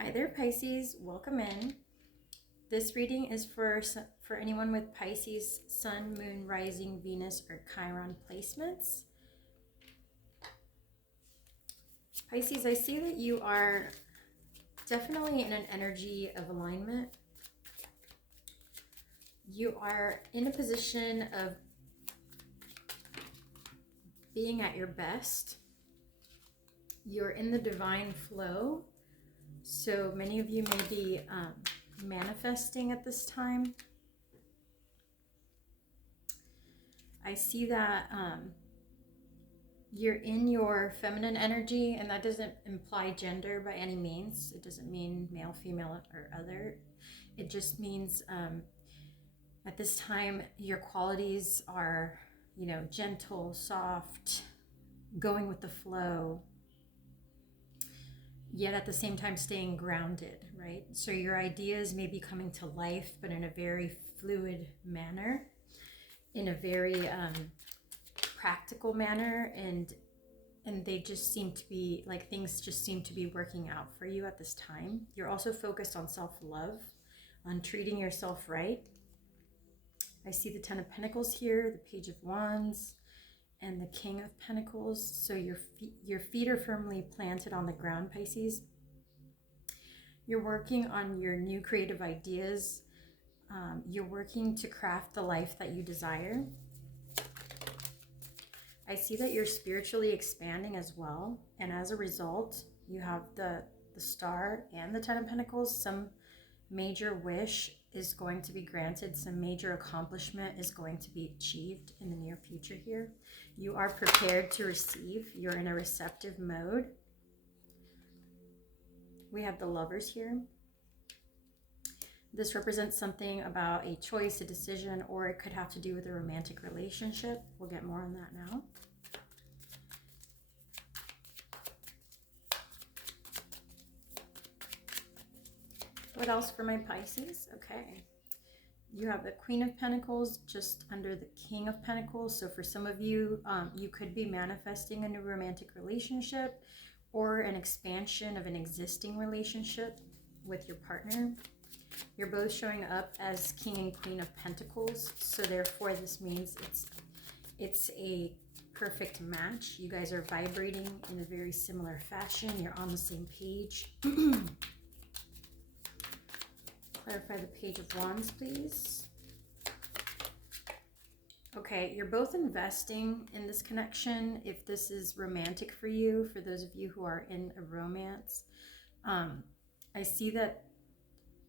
Hi there, Pisces. Welcome in. This reading is for anyone with Pisces, Sun, Moon, Rising, Venus, or Chiron placements. Pisces, I see that you are definitely in an energy of alignment. You are in a position of being at your best. You're in the divine flow. So many of you may be manifesting at this time. I see that you're in your feminine energy, and that doesn't imply gender by any means. It doesn't mean male, female, or other. It just means at this time your qualities are, gentle, soft, going with the flow, yet at the same time staying grounded, right? So your ideas may be coming to life, but in a very fluid manner, in a very practical manner, and they just seem to be like, things just seem to be working out for you at this time. You're also focused on self-love, on treating yourself right. I see the Ten of Pentacles here, the Page of Wands, and the King of Pentacles. So your feet are firmly planted on the ground, Pisces. You're working on your new creative ideas. You're working to craft the life that you desire. I see that you're spiritually expanding as well. And as a result, you have the Star and the Ten of Pentacles. Some major wish is going to be granted. Some major accomplishment is going to be achieved in the near future here. You are prepared to receive. You're in a receptive mode. We have the Lovers here. This represents something about a choice, a decision, or it could have to do with a romantic relationship. We'll get more on that now. What else for my Pisces? Okay. You have the Queen of Pentacles just under the King of Pentacles. So for some of you, you could be manifesting a new romantic relationship or an expansion of an existing relationship with your partner. You're both showing up as King and Queen of Pentacles. So therefore, this means it's a perfect match. You guys are vibrating in a very similar fashion. You're on the same page. Clarify the Page of Wands, please. Okay, you're both investing in this connection. If this is romantic for you, for those of you who are in a romance, I see that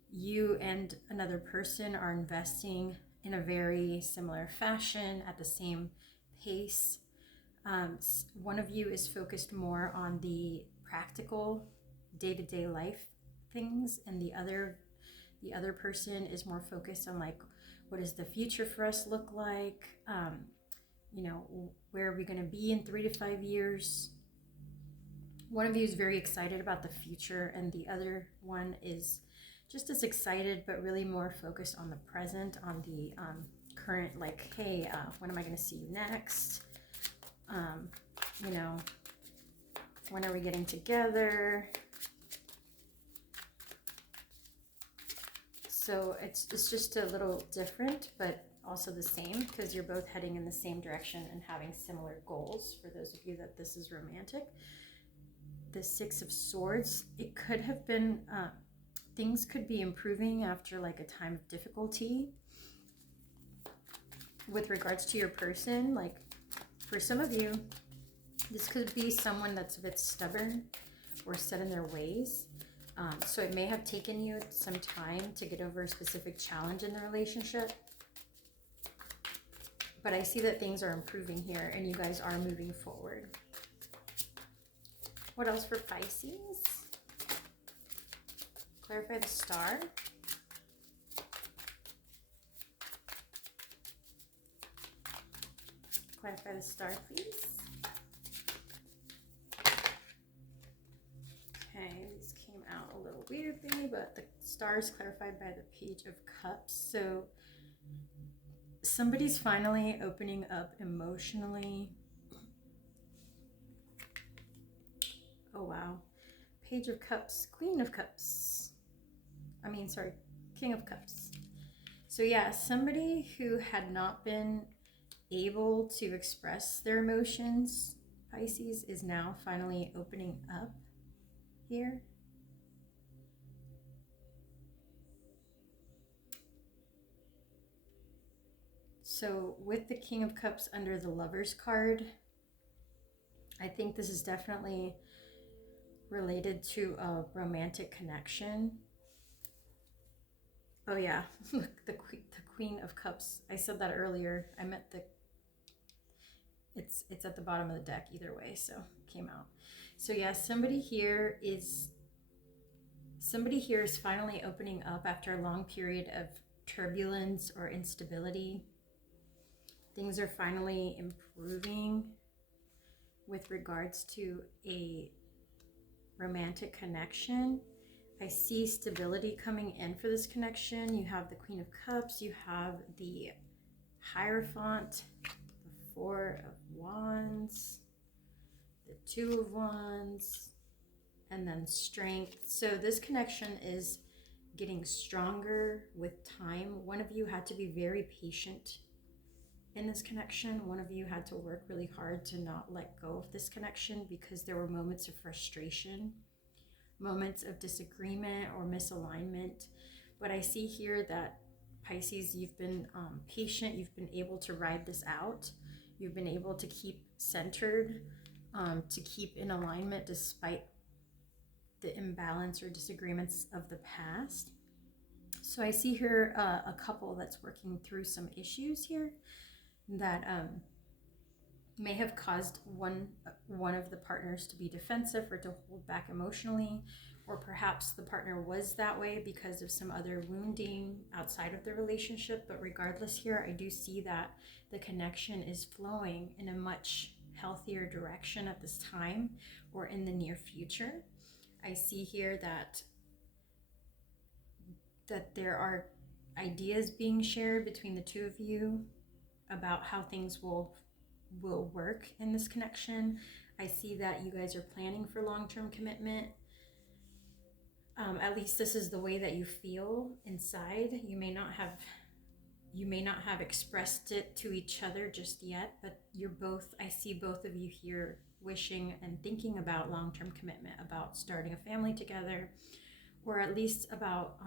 you and another person are investing in a very similar fashion at the same pace. One of you is focused more on the practical day-to-day life things, and the other person is more focused on, like, what does the future for us look like? Where are we going to be in 3 to 5 years? One of you is very excited about the future, and the other one is just as excited, but really more focused on the present, on the current, like, hey, when am I going to see you next? When are we getting together? So it's just a little different, but also the same, because you're both heading in the same direction and having similar goals. For those of you that this is romantic, the Six of Swords, it could have been, things could be improving after like a time of difficulty with regards to your person. Like, for some of you, this could be someone that's a bit stubborn or set in their ways. So it may have taken you some time to get over a specific challenge in the relationship. But I see that things are improving here and you guys are moving forward. What else for Pisces? Clarify the Star. Clarify the Star, please. Okay, these came out a little weirdly, but the Star is clarified by the Page of Cups. So somebody's finally opening up emotionally. Oh, wow. Page of Cups, Queen of Cups. King of Cups. So yeah, somebody who had not been able to express their emotions, Pisces, is now finally opening up here. So with the King of Cups under the Lovers card, I think this is definitely related to a romantic connection. Oh yeah, look, the Queen of Cups. I said that earlier. I meant it's at the bottom of the deck either way, so it came out. So yeah, somebody here is finally opening up after a long period of turbulence or instability. Things are finally improving with regards to a romantic connection. I see stability coming in for this connection. You have the Queen of Cups, you have the Hierophant, the Four of Wands, the Two of Wands, and then Strength. So this connection is getting stronger with time. One of you had to be very patient in this connection. One of you had to work really hard to not let go of this connection because there were moments of frustration, moments of disagreement or misalignment. But I see here that Pisces, you've been patient. You've been able to ride this out. You've been able to keep centered, to keep in alignment despite the imbalance or disagreements of the past. So I see here a couple that's working through some issues here that may have caused one of the partners to be defensive or to hold back emotionally, or perhaps the partner was that way because of some other wounding outside of the relationship. But regardless here, I do see that the connection is flowing in a much healthier direction at this time or in the near future. I see here that there are ideas being shared between the two of you about how things will work in this connection. I see that you guys are planning for long-term commitment. At least this is the way that you feel inside. You may not have expressed it to each other just yet, but I see both of you here wishing and thinking about long-term commitment, about starting a family together, or at least about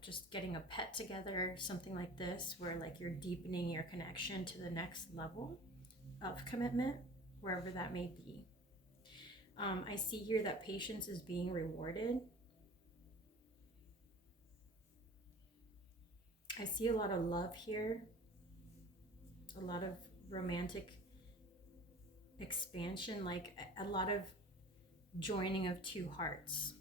just getting a pet together, something like this, where like you're deepening your connection to the next level of commitment, wherever that may be. I see here that patience is being rewarded. I see a lot of love here, a lot of romantic expansion, like a lot of joining of two hearts.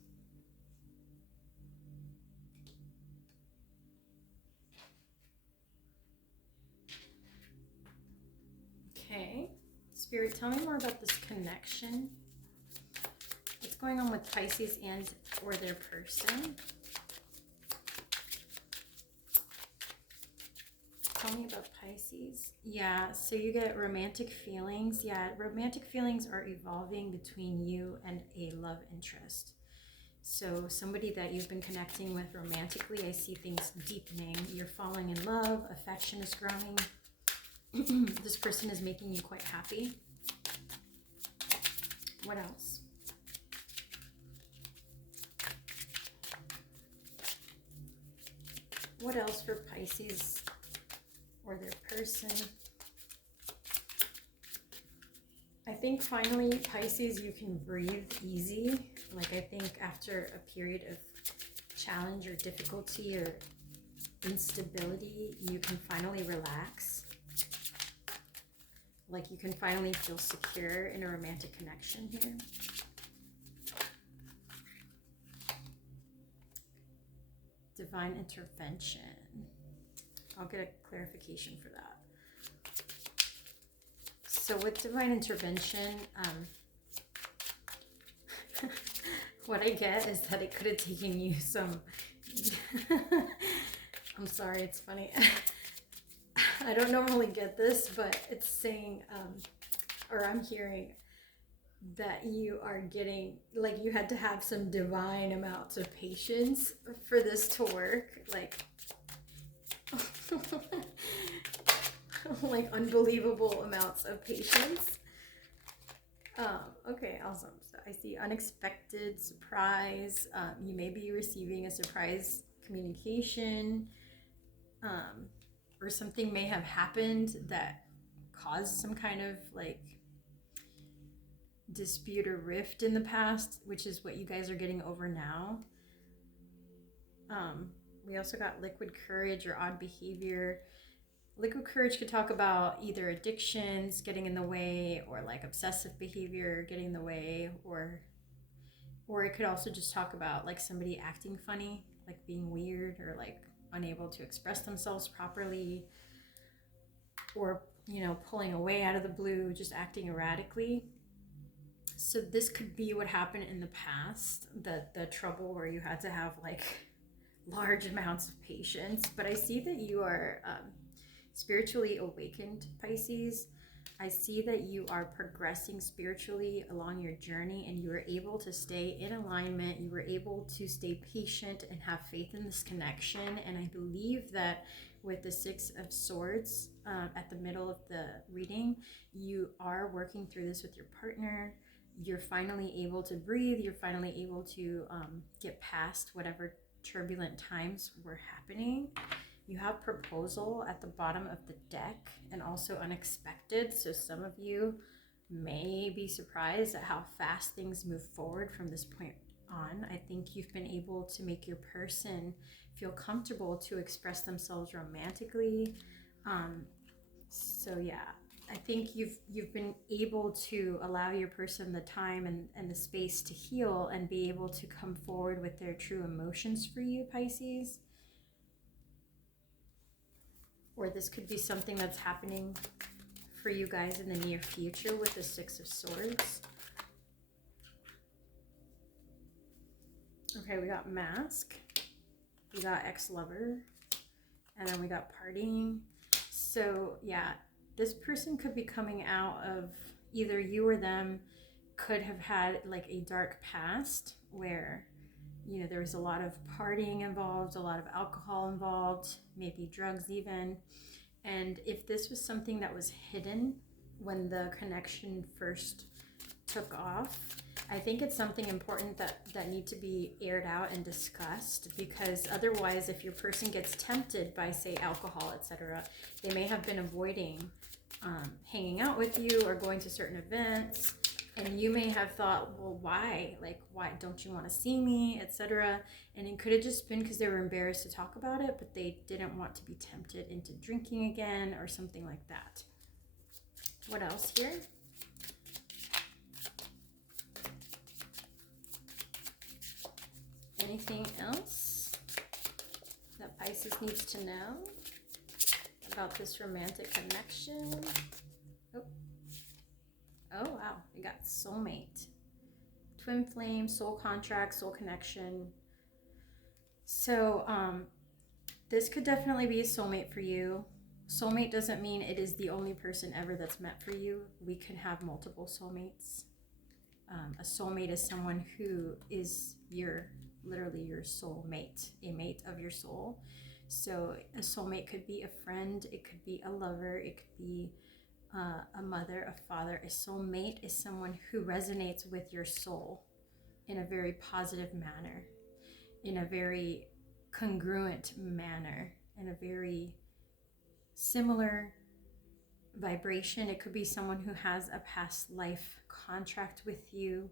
Okay, Spirit, tell me more about this connection. What's going on with Pisces and or their person? Tell me about Pisces. Yeah, so you get romantic feelings. Yeah, romantic feelings are evolving between you and a love interest. So somebody that you've been connecting with romantically, I see things deepening. You're falling in love, affection is growing. This person is making you quite happy. What else? What else for Pisces or their person? I think finally, Pisces, you can breathe easy. Like I think after a period of challenge or difficulty or instability, you can finally relax. Like you can finally feel secure in a romantic connection here. Divine intervention. I'll get a clarification for that. So with divine intervention, what I get is that it could have taken you some... I'm sorry, it's funny. I don't normally get this, but it's saying, or I'm hearing, that you are getting, like, you had to have some divine amounts of patience for this to work. Like, like unbelievable amounts of patience. Okay, awesome. So I see unexpected surprise. You may be receiving a surprise communication, or something may have happened that caused some kind of like dispute or rift in the past, which is what you guys are getting over now. We also got liquid courage or odd behavior. Liquid courage could talk about either addictions getting in the way, or like obsessive behavior getting in the way, or it could also just talk about like somebody acting funny, like being weird, or like unable to express themselves properly, or pulling away out of the blue, just acting erratically. So this could be what happened in the past, the trouble where you had to have like large amounts of patience. But I see that you are spiritually awakened, Pisces. I see that you are progressing spiritually along your journey, and you were able to stay in alignment. You were able to stay patient and have faith in this connection. And I believe that with the Six of Swords at the middle of the reading, you are working through this with your partner. You're finally able to breathe. You're finally able to get past whatever turbulent times were happening. You have proposal at the bottom of the deck, and also unexpected. So some of you may be surprised at how fast things move forward from this point on. I think you've been able to make your person feel comfortable to express themselves romantically. So yeah, I think you've been able to allow your person the time and the space to heal and be able to come forward with their true emotions for you, Pisces. Or this could be something that's happening for you guys in the near future with the Six of Swords. Okay, we got mask, we got ex-lover, and then we got partying. So yeah, this person could be coming out of, either you or them could have had like a dark past where there was a lot of partying involved, a lot of alcohol involved, maybe drugs even. And if this was something that was hidden when the connection first took off, I think it's something important that need to be aired out and discussed, because otherwise, if your person gets tempted by, say, alcohol, etc., they may have been avoiding hanging out with you or going to certain events, and you may have thought, well, why? Like, why don't you want to see me, etc.? And it could have just been because they were embarrassed to talk about it, but they didn't want to be tempted into drinking again or something like that. What else here? Anything else that Pisces needs to know about this romantic connection? Oh wow, we got soulmate, twin flame, soul contract, soul connection. So this could definitely be a soulmate for you. Soulmate doesn't mean it is the only person ever that's meant for you. We can have multiple soulmates. A soulmate is someone who is literally your soulmate, a mate of your soul. So a soulmate could be a friend, it could be a lover, it could be a mother, a father. A soulmate is someone who resonates with your soul in a very positive manner, in a very congruent manner, in a very similar vibration. It could be someone who has a past life contract with you,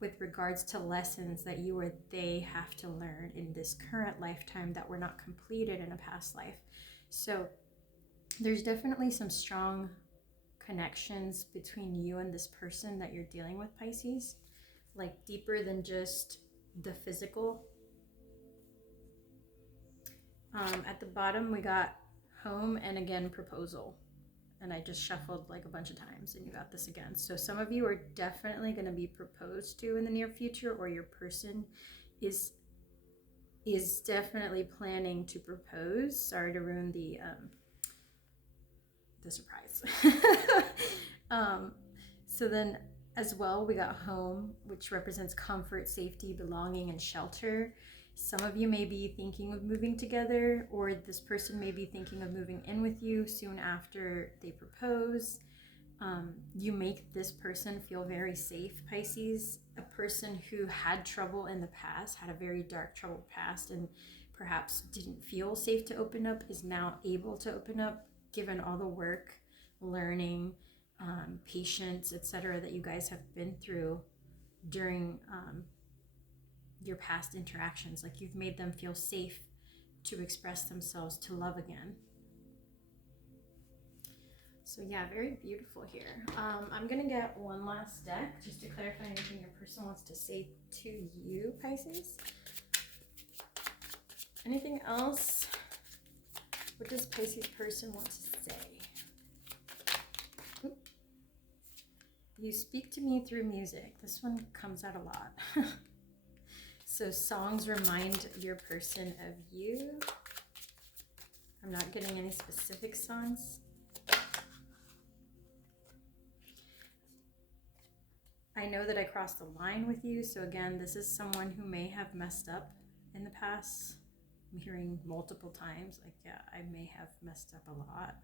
with regards to lessons that you or they have to learn in this current lifetime that were not completed in a past life. So there's definitely some strong connections between you and this person that you're dealing with, Pisces, like deeper than just the physical. At the bottom we got home, and again proposal, and I just shuffled like a bunch of times, and you got this again. So some of you are definitely going to be proposed to in the near future, or your person is definitely planning to propose. Sorry to ruin the surprise. So then as well, we got home, which represents comfort, safety, belonging, and shelter. Some of you may be thinking of moving together, or this person may be thinking of moving in with you soon after they propose. You make this person feel very safe, Pisces. A person who had trouble in the past, had a very dark, troubled past, and perhaps didn't feel safe to open up, is now able to open up, given all the work, learning, patience, etc., that you guys have been through during your past interactions. Like, you've made them feel safe to express themselves, to love again. So yeah, very beautiful here. I'm gonna get one last deck just to clarify anything your person wants to say to you, Pisces. Anything else? What does Pisces person want to say? Oop. You speak to me through music. This one comes out a lot. So songs remind your person of you. I'm not getting any specific songs. I know that I crossed the line with you. So again, this is someone who may have messed up in the past. I'm hearing multiple times, like, yeah, I may have messed up a lot.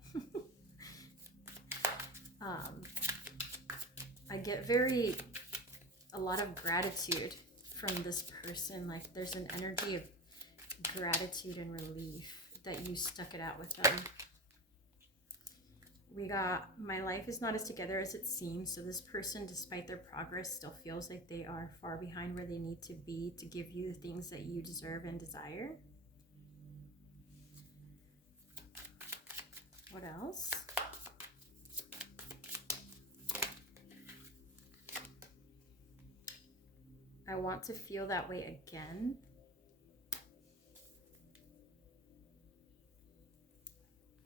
I get a lot of gratitude from this person. Like, there's an energy of gratitude and relief that you stuck it out with them. We got, my life is not as together as it seems. So this person, despite their progress, still feels like they are far behind where they need to be to give you the things that you deserve and desire. What else? I want to feel that way again.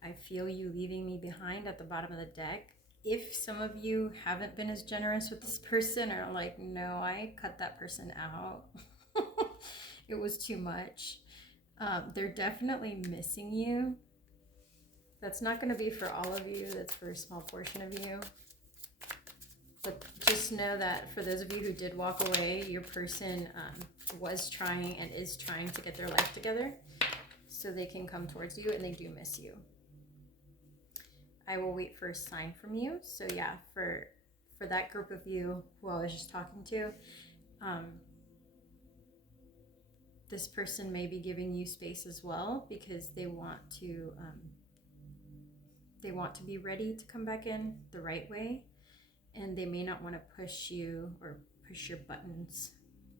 I feel you leaving me behind at the bottom of the deck. If some of you haven't been as generous with this person, or like, no, I cut that person out. It was too much. They're definitely missing you. That's not going to be for all of you. That's for a small portion of you. But just know that for those of you who did walk away, your person was trying and is trying to get their life together so they can come towards you, and they do miss you. I will wait for a sign from you. So yeah, for that group of you who I was just talking to, this person may be giving you space as well, because they want to be ready to come back in the right way, and they may not want to push you or push your buttons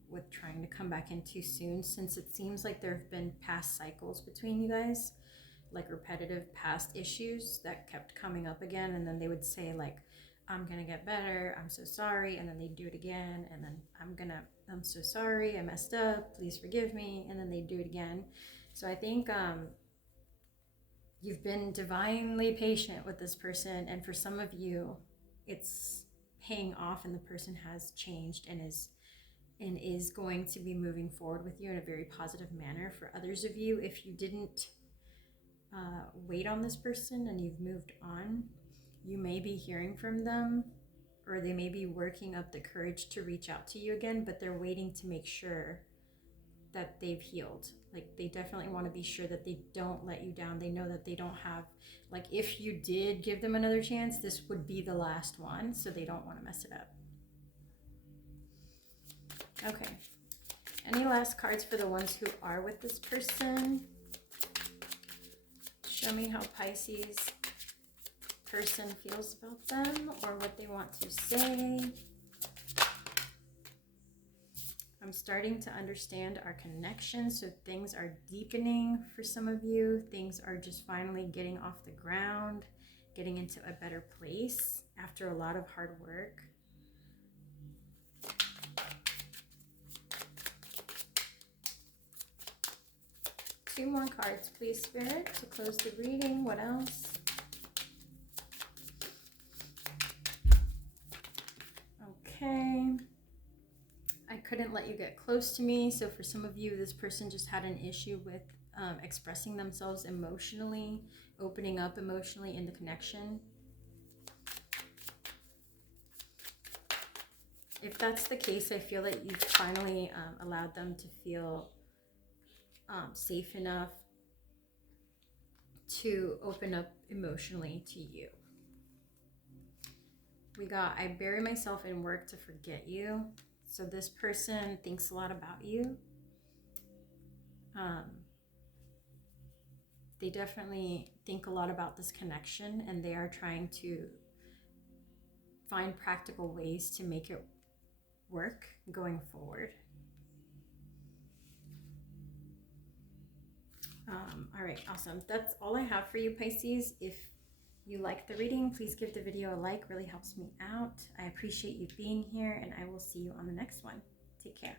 with trying to come back in too soon, since it seems like there have been past cycles between you guys, like repetitive past issues that kept coming up again, and then they would say like, I'm gonna get better, I'm so sorry, and then they'd do it again, and then I'm so sorry, I messed up, please forgive me, and then they'd do it again. So I think you've been divinely patient with this person, and for some of you it's paying off, and the person has changed and is going to be moving forward with you in a very positive manner. For others of you, if you didn't wait on this person and you've moved on, you may be hearing from them, or they may be working up the courage to reach out to you again, but they're waiting to make sure that they've healed. Like, they definitely want to be sure that they don't let you down. They know that they don't have, like, if you did give them another chance, this would be the last one, so they don't want to mess it up. Okay, any last cards for the ones who are with this person? Show me how Pisces person feels about them, or what they want to say. I'm starting to understand our connection, so things are deepening for some of you. Things are just finally getting off the ground, getting into a better place after a lot of hard work. Two more cards, please, Spirit, to close the reading. What else? Okay. I couldn't let you get close to me. So for some of you, this person just had an issue with expressing themselves emotionally, opening up emotionally in the connection. If that's the case, I feel that you've finally allowed them to feel safe enough to open up emotionally to you. We got, I bury myself in work to forget you. So this person thinks a lot about you. They definitely think a lot about this connection, and they are trying to find practical ways to make it work going forward. All right, awesome. That's all I have for you, Pisces. If you like the reading, please give the video a like. Really helps me out. I appreciate you being here, and I will see you on the next one. Take care.